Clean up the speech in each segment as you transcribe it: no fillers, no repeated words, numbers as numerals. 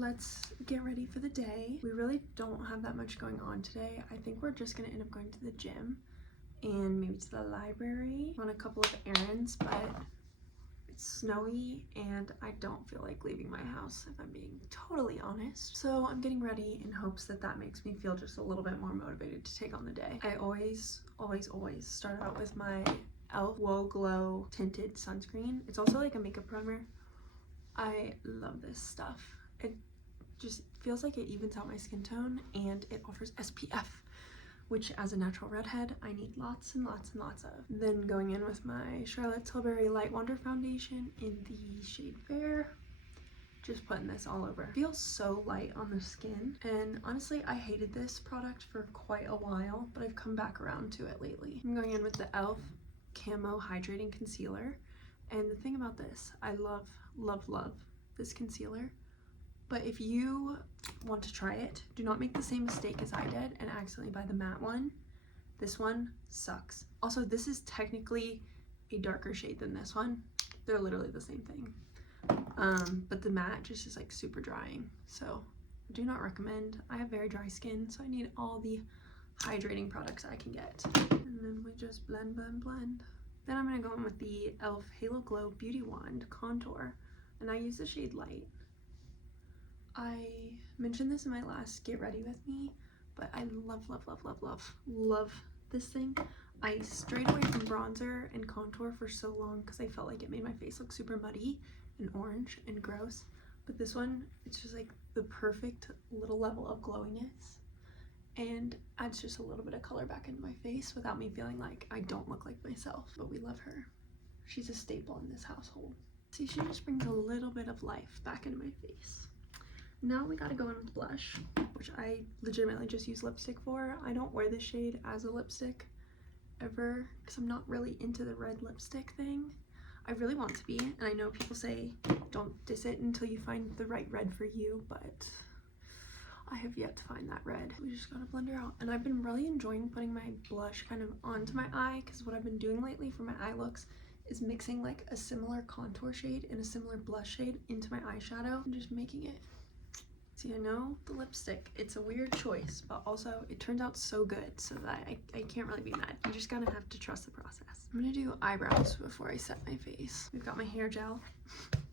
let's get ready for the day. We really don't have that much going on today. I think we're just gonna end up going to the gym and maybe to the library on a couple of errands, but it's snowy and I don't feel like leaving my house, if I'm being totally honest. So I'm getting ready in hopes that that makes me feel just a little bit more motivated to take on the day. I always start out with my e.l.f. Whoa Glow tinted sunscreen. It's also like a makeup primer. I love this stuff. It just feels like it evens out my skin tone and it offers SPF, which as a natural redhead, I need lots and lots and lots of. Then going in with my Charlotte Tilbury Light Wonder foundation in the shade Fair. Just putting this all over. It feels so light on the skin, and honestly I hated this product for quite a while, but I've come back around to it lately. I'm going in with the e.l.f. Camo Hydrating Concealer, and the thing about this, I love this concealer, but if you want to try it, do not make the same mistake as I did and accidentally buy the matte one. This one sucks. Also, this is technically a darker shade than this one. They're literally the same thing. But the matte just is like super drying, so do not recommend. I have very dry skin, so I need all the hydrating products I can get. And then we just blend. Then I'm gonna go in with the e.l.f. Halo Glow Beauty Wand Contour, and I use the shade Light. I mentioned this in my last Get Ready With Me, but I love this thing. I strayed away from bronzer and contour for so long because I felt like it made my face look super muddy and orange and gross, but this one, it's just like the perfect little level of glowiness and adds just a little bit of color back into my face without me feeling like I don't look like myself. But we love her. She's a staple in this household. See, she just brings a little bit of life back into my face. Now we gotta go in with blush, which I legitimately just use lipstick for. I don't wear this shade as a lipstick ever because I'm not really into the red lipstick thing. I really want to be, and I know people say don't diss it until you find the right red for you, but I have yet to find that red. We just gotta blend her out. And I've been really enjoying putting my blush kind of onto my eye, because what I've been doing lately for my eye looks is mixing like a similar contour shade and a similar blush shade into my eyeshadow and just making it. See, I know the lipstick, it's a weird choice, but also it turns out so good, so that I can't really be mad. You just gotta have to trust the process. I'm gonna do eyebrows before I set my face. We've got my hair gel.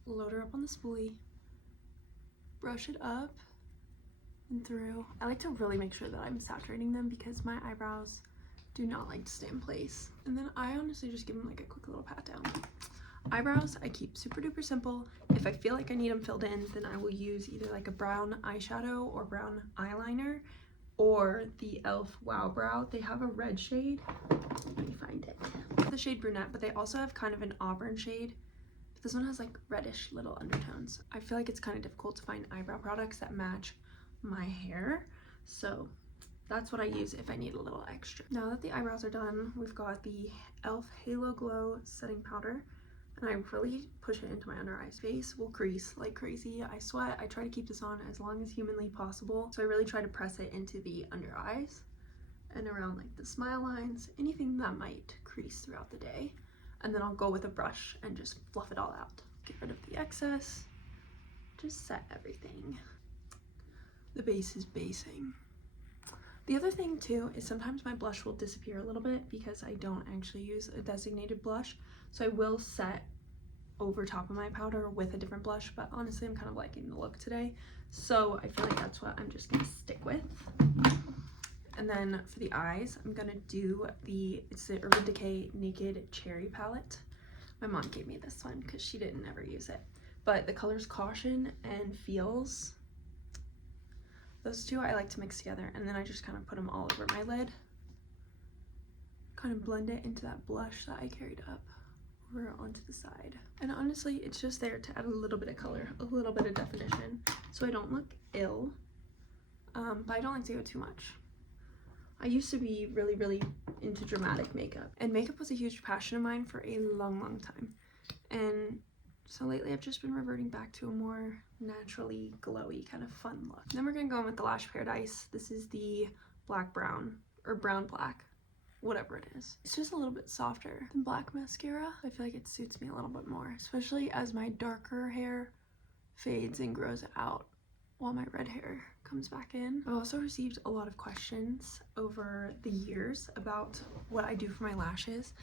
Load her up on the spoolie. Brush it up and through. I like to really make sure that I'm saturating them because my eyebrows do not like to stay in place. And then I honestly just give them like a quick little pat down. Eyebrows I keep super duper simple. If I feel like I need them filled in, then I will use either like a brown eyeshadow or brown eyeliner or the e.l.f. Wow Brow. They have a red shade. Let me find it. The shade Brunette, but they also have kind of an auburn shade. But this one has like reddish little undertones. I feel like it's kind of difficult to find eyebrow products that match my hair, so that's what I use if I need a little extra. Now that the eyebrows are done, we've got the e.l.f. Halo Glow setting powder, and I really push it into my under eye space. Will crease like crazy. I sweat. I try to keep this on as long as humanly possible, so I really try to press it into the under eyes and around like the smile lines, anything that might crease throughout the day. And then I'll go with a brush and just fluff it all out. Get rid of the excess, just set everything. The base is basing. The other thing too is sometimes my blush will disappear a little bit because I don't actually use a designated blush, so I will set over top of my powder with a different blush, but honestly I'm kind of liking the look today, so I feel like that's what I'm just gonna stick with. And then for the eyes, I'm gonna do it's the Urban Decay Naked Cherry palette. My mom gave me this one because she didn't ever use it, but the colors Caution and Feels, those two I like to mix together, and then I just kind of put them all over my lid. Kind of blend it into that blush that I carried up over onto the side. And honestly, it's just there to add a little bit of color, a little bit of definition, so I don't look ill, but I don't like to go too much. I used to be really into dramatic makeup, and makeup was a huge passion of mine for a long time. And so lately I've just been reverting back to a more naturally glowy kind of fun look. And then we're gonna go in with the Lash Paradise. This is the black brown, or brown black, whatever it is. It's just a little bit softer than black mascara. I feel like it suits me a little bit more, especially as my darker hair fades and grows out. while my red hair comes back in. I also received a lot of questions over the years about what I do for my lashes,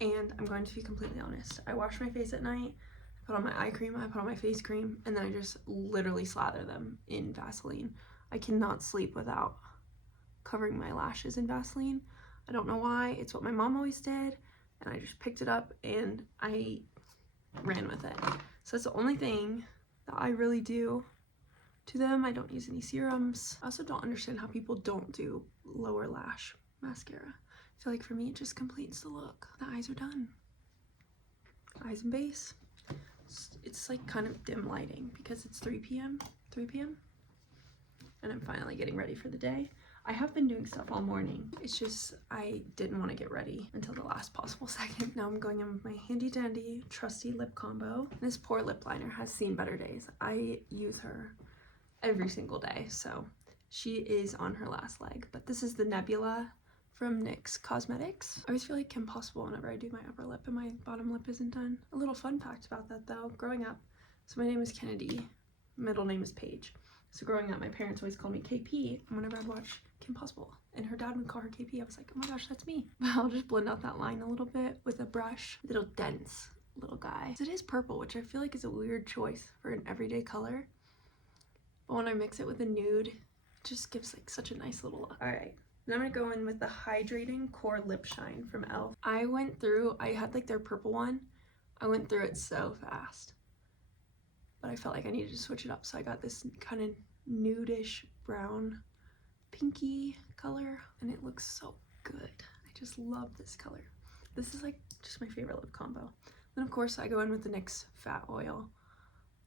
and I'm going to be completely honest. I wash my face at night, I put on my eye cream, I put on my face cream, and then I just literally slather them in Vaseline. I cannot sleep without covering my lashes in Vaseline. I don't know why. It's what my mom always did, and I just picked it up and I ran with it. So it's the only thing that I really do to them. I don't use any serums. I also don't understand how people don't do lower lash mascara. I feel like for me it just completes the look. The eyes are done. Eyes and base. It's like kind of dim lighting because it's 3 p.m. and I'm finally getting ready for the day. I have been doing stuff all morning. It's just I didn't want to get ready until the last possible second. Now I'm going in with my handy dandy trusty lip combo. This poor lip liner has seen better days. I use her every single day, so she is on her last leg. But this is the Nebula from NYX Cosmetics. I always feel like Kim Possible whenever I do my upper lip and my bottom lip isn't done. A little fun fact about that though, growing up, so my name is Kennedy, middle name is Paige. So growing up, my parents always called me KP, and whenever I'd watch Kim Possible and her dad would call her KP, I was like, oh my gosh, that's me. I'll just blend out that line a little bit with a brush. Little dense little guy. It is purple, which I feel like is a weird choice for an everyday color. But when I mix it with a nude, it just gives like such a nice little look. All right, then I'm gonna go in with the Hydrating Core Lip Shine from e.l.f. I had like their purple one. I went through it so fast, but I felt like I needed to switch it up, so I got this kind of nudish brown pinky color, and it looks so good. I just love this color. This is like just my favorite lip combo. Then of course I go in with the NYX Fat Oil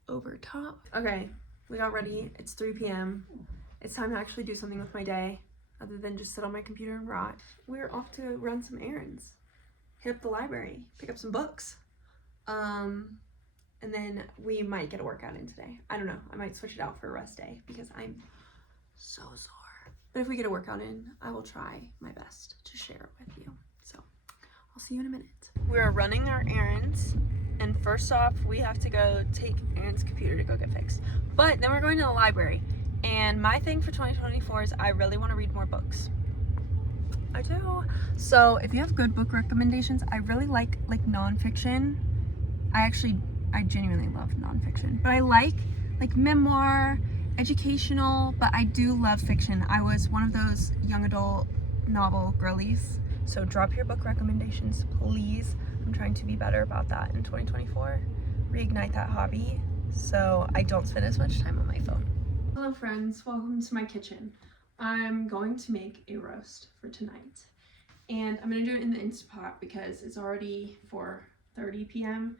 over top. Okay, we got ready. It's 3 p.m. It's time to actually do something with my day other than just sit on my computer and rot. We're off to run some errands, hit up the library, pick up some books, and then we might get a workout in today. I don't know. I might switch it out for a rest day because I'm so sore. But if we get a workout in, I will try my best to share it with you. So I'll see you in a minute. We're running our errands, and first off, we have to go take Aaron's computer to go get fixed. But then we're going to the library, and my thing for 2024 is I really want to read more books. I do. So if you have good book recommendations, I really like nonfiction. I genuinely love nonfiction, but I like memoir, educational, but I do love fiction. I was one of those young adult novel girlies. So drop your book recommendations, please. I'm trying to be better about that in 2024. Reignite that hobby so I don't spend as much time on my phone. Hello friends, welcome to my kitchen. I'm going to make a roast for tonight. And I'm gonna do it in the Instant Pot because it's already 4:30 p.m.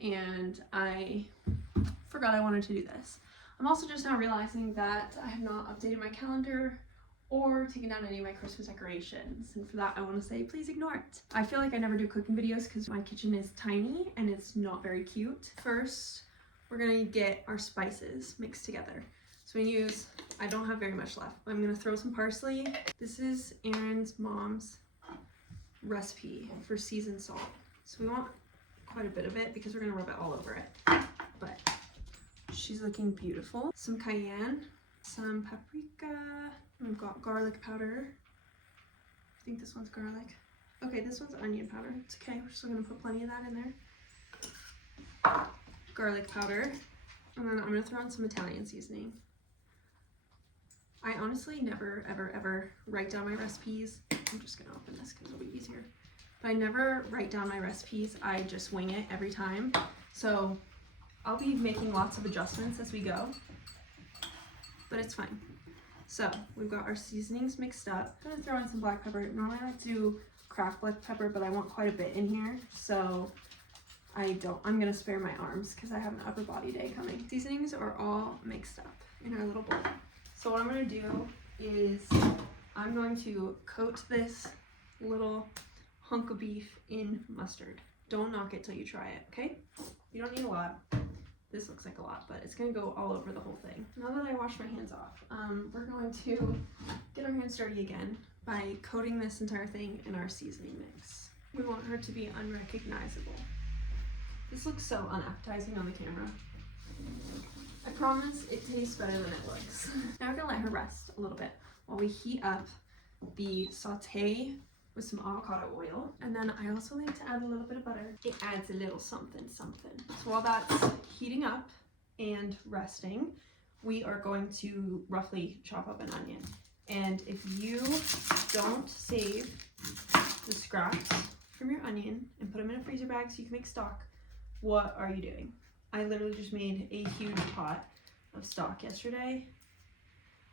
and I forgot I wanted to do this. I'm also just now realizing that I have not updated my calendar or taken down any of my Christmas decorations, and for that I want to say please ignore it. I feel like I never do cooking videos because my kitchen is tiny and it's not very cute. First, we're gonna get our spices mixed together. So I don't have very much left. I'm gonna throw some parsley. This is Aaron's mom's recipe for seasoned salt. So we want quite a bit of it because we're gonna rub it all over it. But she's looking beautiful. Some cayenne, some paprika. We've got garlic powder. I think this one's garlic. Okay, this one's onion powder. It's okay, we're still gonna put plenty of that in there. Garlic powder. And then I'm gonna throw in some Italian seasoning. I honestly never, ever write down my recipes. I'm just gonna open this because it'll be easier. But I never write down my recipes. I just wing it every time. So I'll be making lots of adjustments as we go, but it's fine. So we've got our seasonings mixed up. I'm gonna throw in some black pepper. Normally I like to do cracked black pepper, but I want quite a bit in here, so I'm gonna spare my arms because I have an upper body day coming. Seasonings are all mixed up in our little bowl. So what I'm gonna do is I'm going to coat this little hunk of beef in mustard. Don't knock it till you try it, okay? You don't need a lot. This looks like a lot, but it's gonna go all over the whole thing. Now that I washed my hands off, we're going to get our hands dirty again by coating this entire thing in our seasoning mix. We want her to be unrecognizable. This looks so unappetizing on the camera. I promise it tastes better than it looks. Now we're gonna let her rest a little bit while we heat up the saute with some avocado oil. And then I also like to add a little bit of butter. It adds a little something something. So while that's heating up and resting, we are going to roughly chop up an onion. And if you don't save the scraps from your onion and put them in a freezer bag so you can make stock, what are you doing? I literally just made a huge pot of stock yesterday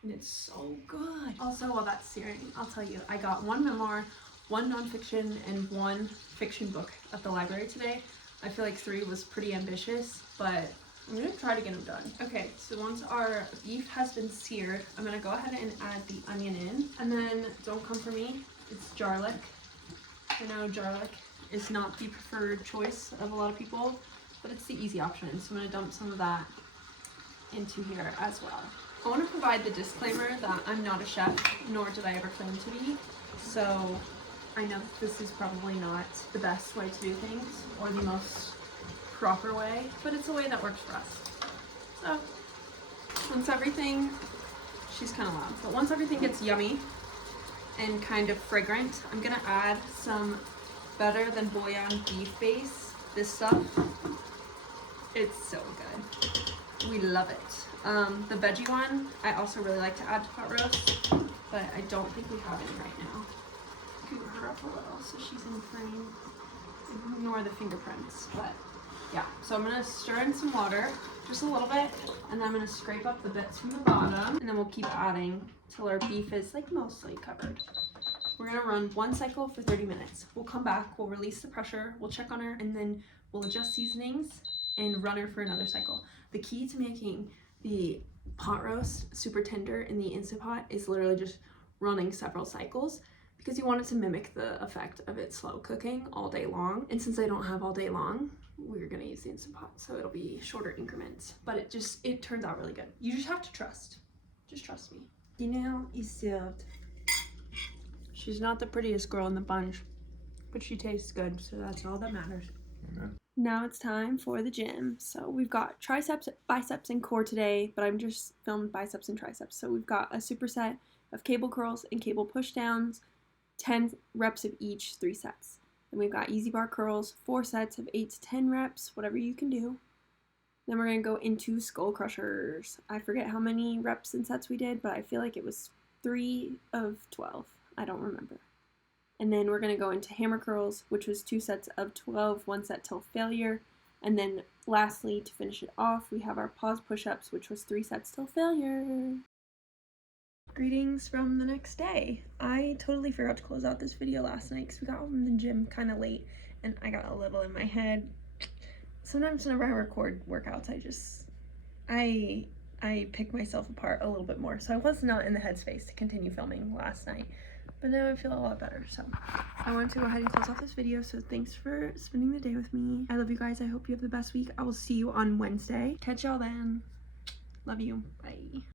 and it's so good. Also, while that's searing, I'll tell you, I got one memoir, one nonfiction, and one fiction book at the library today. I feel like 3 was pretty ambitious, but I'm gonna try to get them done. Okay, so once our beef has been seared, I'm gonna go ahead and add the onion in. And then, don't come for me, it's garlic. I know garlic is not the preferred choice of a lot of people, but it's the easy option. So I'm gonna dump some of that into here as well. I wanna provide the disclaimer that I'm not a chef, nor did I ever claim to be. So I know that this is probably not the best way to do things or the most proper way, but it's a way that works for us. So once everything, she's kind of loud, but once everything gets yummy and kind of fragrant, I'm gonna add some better than bouillon beef base. This stuff, it's so good. We love it. The veggie one, I also really like to add to pot roast, but I don't think we have any right now. Scoot her up a little so she's in frame. Ignore the fingerprints, but yeah. So I'm gonna stir in some water, just a little bit, and then I'm gonna scrape up the bits from the bottom, and then we'll keep adding till our beef is like mostly covered. We're gonna run 1 cycle for 30 minutes. We'll come back, we'll release the pressure, we'll check on her, and then we'll adjust seasonings and run her for another cycle. The key to making the pot roast super tender in the Instant Pot is literally just running several cycles, because you want it to mimic the effect of it slow cooking all day long. And since I don't have all day long, we're gonna use the Instant Pot, so it'll be shorter increments. But it turns out really good. You just have to trust. Just trust me. Dinner is served. She's not the prettiest girl in the bunch, but she tastes good, so that's all that matters. Amen. Now it's time for the gym. So we've got triceps, biceps, and core today, but I'm just filmed biceps and triceps. So we've got a superset of cable curls and cable pushdowns, 10 reps of each, 3 sets. Then we've got easy bar curls, 4 sets of 8 to 10 reps, whatever you can do. Then we're gonna go into skull crushers. I forget how many reps and sets we did, but I feel like it was 3 of 12. I don't remember. And then we're gonna go into hammer curls, which was 2 sets of 12, 1 set till failure. And then lastly, to finish it off, we have our pause push-ups, which was 3 sets till failure. Greetings from the next day. I totally forgot to close out this video last night because we got home from the gym kind of late and I got a little in my head. Sometimes whenever I record workouts, I pick myself apart a little bit more. So I was not in the headspace to continue filming last night, but now I feel a lot better. So I wanted to go ahead and close off this video. So thanks for spending the day with me. I love you guys. I hope you have the best week. I will see you on Wednesday. Catch y'all then. Love you. Bye.